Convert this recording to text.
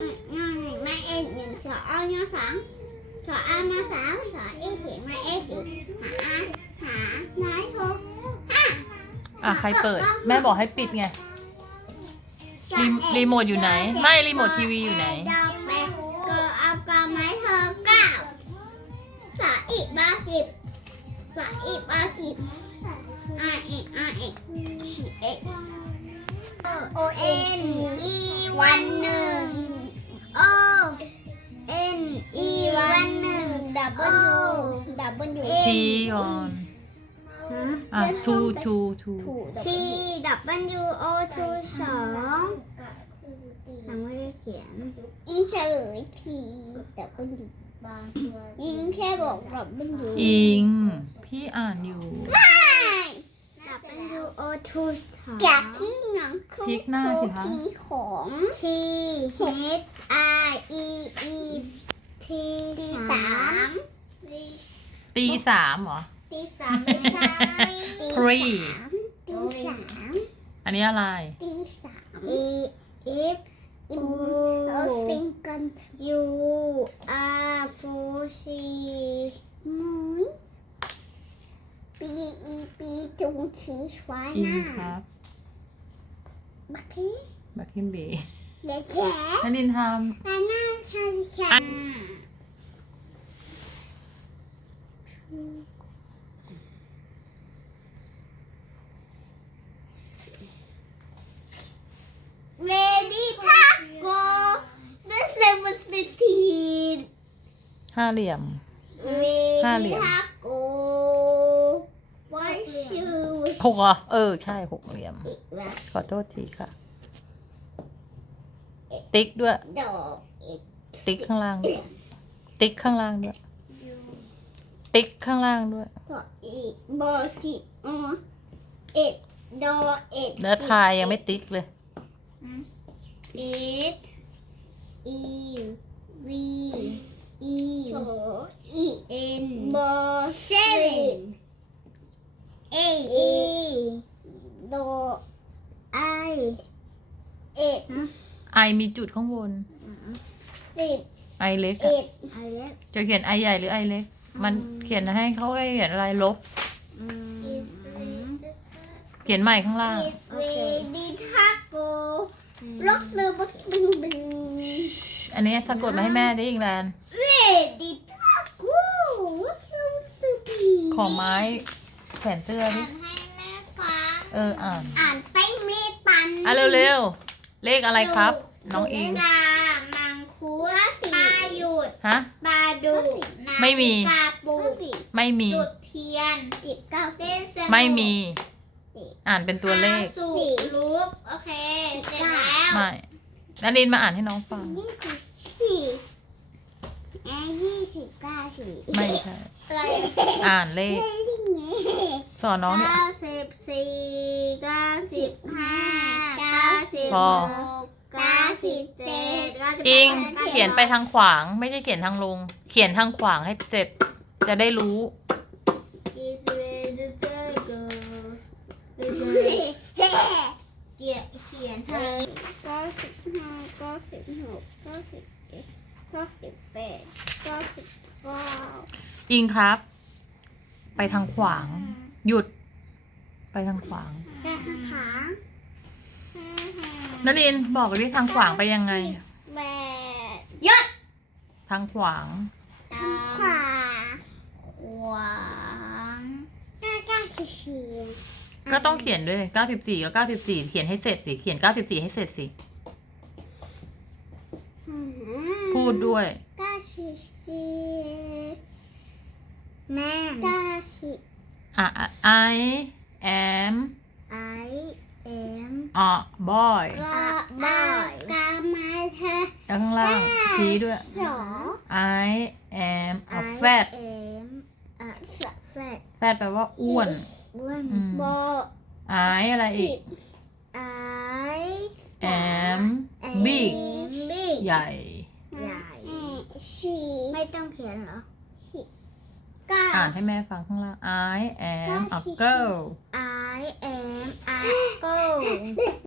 มาเอ็นหนึ่งสองเอาเนื้อสองสองเอามาสามสองเอเสียงมาเอสี่หาหาน้อยหกอะใครเปิด แม่บอกให้ปิดไงรีรีโมทอยู่ไหน ไม่รีโมททีวีอยู่ไหนดอกแม่ก็เอากำไม้เธอเก้าสาอีกบาสิบสาอีกบาสิบอาเอกอาเอกฉีเอกโอเอ็นอีวัน ดับเบิลยูทีก่อน อะทูทูทูทีดับเบิลยูโอทูสองยังไม่ได้เขียน อิงเฉลยทีดับเบิลยูอิงแค่บอกดับเบิลยู อิง พี่อ่านอยู่ดับเบิลยูโอทูสองจากที่หนังคือพลิกหน้าสิคะ ทีของที H I E E ทีสาม ตีสามเหรอ ตีสามไม่ใช่ Three ตีสามอันนี้อะไร ตีสาม E F U Finger U R Four C มุ้ย P E P จงสีฟ้าอิหงน้าครับบักกี้บัคคิมเบย์เดี๋ยวแฉนันดินทแต่หน้าชาชาเวดี้ทักโกนั่นเซมันสตีำ ห้าเหลี่ยมเวห้าดี้เหลี่ยมทักโกว่าชื่อหกเหรอเออ ใช่หกเหลี่ยมขอโทษทีค่ะ ติ๊กด้วย ดอกเอ็ดติ๊กข้างล่างด้วยติ๊กข้างล่างด้วย ติ๊กข้างล่างด้วย ดอกอีกบอสิอ๋อเอ็ดดอเอ็ดแล้วทายยังไม่ติ๊กเลย เอ็ดอีวี อีอีเอ็นบอเซเว่นเอเอดอไอเอ็ดไอมีจุดข้างบน สิบไอเล็กอะเอ็ดไอเล็กจะเขียนไอใหญ่หรือไอเล็ก มันเขียนให้เขาให้เขียนอะไรลบ เขียนใหม่ข้างล่างเวดีทักโกล็อกซื้อบักซึงดึง อันนี้สะกดมาให้แม่ได้อีกแลนเวดีทักโกวัสดุสุปีขอไม้แขวนเสื้อดิอ่านให้แม่ฟัง เอออ่าน อ่านเต้นเมตันอะเร็วๆ เลขอะไรครับ น้องอิงดามังคุดปลาหยุด ฮะ ปลาดุนาไม่มีฬิกาปลุกไม่มี จุดเทียนสิบเก้าเล่นสนุกไม่มี อ่านเป็นตัวเลข สูบลุก โอเค เสร็จแล้ว ไม่ นันลินมาอ่านให้น้องฟัง นี่คือสี่แอร์ยี่สิบเก้าสี่ไม่ใช่ อะไรอ่านเลข สอนน้องเนี่ย เก้าสิบสี่เก้าสิบห้าเก้าสิบพอหกเก้าสิบเจ็ดเก้าสิบแปดอิงก้าสิบก้าเขียนไปทางขวางไม่ใช่เขียนทางลง เขียนทางขวางให้เสร็จจะได้รู้ ยี่สิบเอ็ดยี่สิบสองยี่สิบสามเขียนเขียนให้เก้า สิบห้าเก้าสิบหกเก้าสิบเจ็ดเก้าสิบแปดเก้าสิบเก้าอิงครับ ไปทางขวาง หยุด ไปทางขวางเก้าขานันลินบอกเลยทางขวางไปยังไง แปดยศทางขวางขวาขวางเก้าเก้าสิบสี่ก็ต้องเขียนด้วย 94 ก็ 94 เขียนให้เสร็จสิ เขียน 94 ให้เสร็จสิ พู ดด้วยเก้าสิบสี่แม่เก้าสิบอะอะ I am ไอเอ็ม a boy ก็ได้กามาเธอแล้วข้างล่างชี้ด้วย สอง I am a fat เอ็มอะแฟด fat แปลว่าอ้วน อ้วนอืมโบ I อะไรอีกไอ am big บิ๊กใหญ่ใหญ่ สี่ไม่ต้องเขียนเหรอสี่เก้า อ่านให้แม่ฟังข้างล่าง I am a girl I am a girl